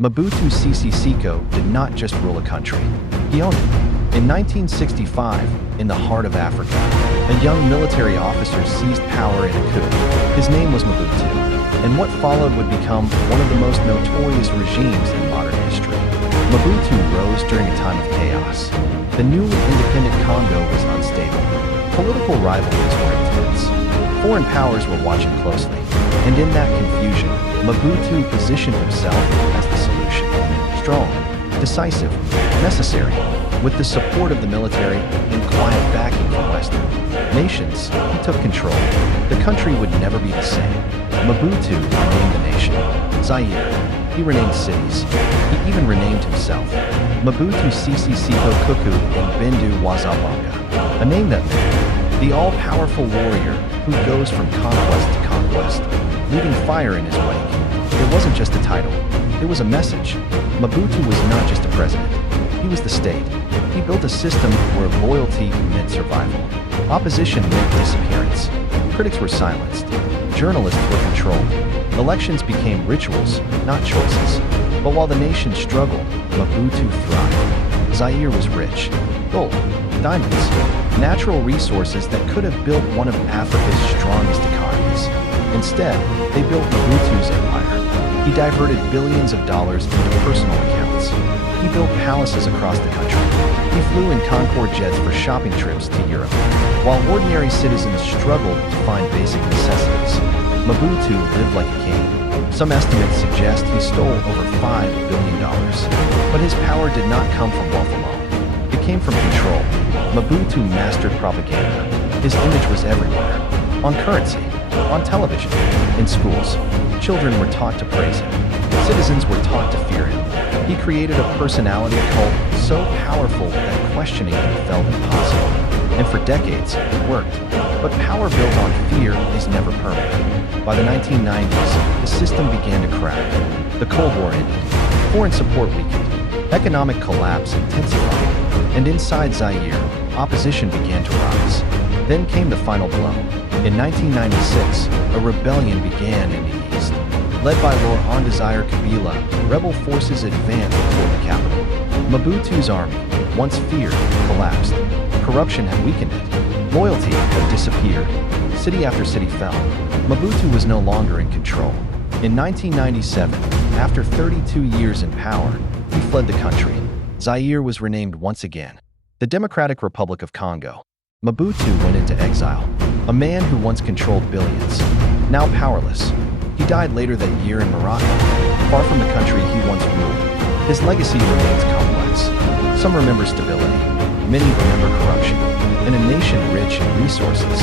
Mobutu Sese Seko did not just rule a country, he owned it. In 1965, in the heart of Africa, a young military officer seized power in a coup. His name was Mobutu, and what followed would become one of the most notorious regimes in modern history. Mobutu rose during a time of chaos. The newly independent Congo was unstable. Political rivalries were intense. Foreign powers were watching closely, and in that confusion, Mobutu positioned himself as the solution. Strong, decisive, necessary. With the support of the military and quiet backing from Western nations, he took control. The country would never be the same. Mobutu renamed the nation Zaire. He renamed cities. He even renamed himself. Mobutu Sese Seko Kuku and Bindu Wazabanga. A name that meant the all-powerful warrior who goes from conquest to conquest, leaving fire in his wake. It wasn't just a title. It was a message. Mobutu was not just a president. He was the state. He built a system where loyalty meant survival. Opposition meant disappearance. Critics were silenced. Journalists were controlled. Elections became rituals, not choices. But while the nation struggled, Mobutu thrived. Zaire was rich. Gold, diamonds, natural resources that could have built one of Africa's strongest economies. Instead, they built Mobutu's empire. He diverted billions of dollars into personal accounts. He built palaces across the country. He flew in Concorde jets for shopping trips to Europe. While ordinary citizens struggled to find basic necessities, Mobutu lived like a king. Some estimates suggest he stole over $5 billion. But his power did not come from wealth alone. It came from control. Mobutu mastered propaganda. His image was everywhere. On currency, on television, in schools. Children were taught to praise him. Citizens were taught to fear him. He created a personality cult so powerful that questioning him felt impossible. And for decades, it worked. But power built on fear is never permanent. By the 1990s, the system began to crack. The Cold War ended. Foreign support weakened. Economic collapse intensified. And inside Zaire, opposition began to rise. Then came the final blow. In 1996, a rebellion began in the east. Led by Laurent Desire Kabila, rebel forces advanced toward the capital. Mobutu's army, once feared, collapsed. Corruption had weakened it. Loyalty had disappeared. City after city fell. Mobutu was no longer in control. In 1997, after 32 years in power, he fled the country. Zaire was renamed once again the Democratic Republic of Congo. Mobutu went into exile. A man who once controlled billions, now powerless. He died later that year in Morocco, far from the country he once ruled. His legacy remains complex. Some remember stability, many remember corruption, and a nation rich in resources,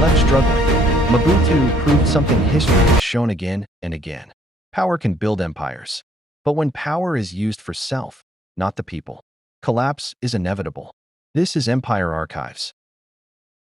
left struggling. Mobutu proved something history has shown again and again. Power can build empires. But when power is used for self, not the people, collapse is inevitable. This is Empire Archives.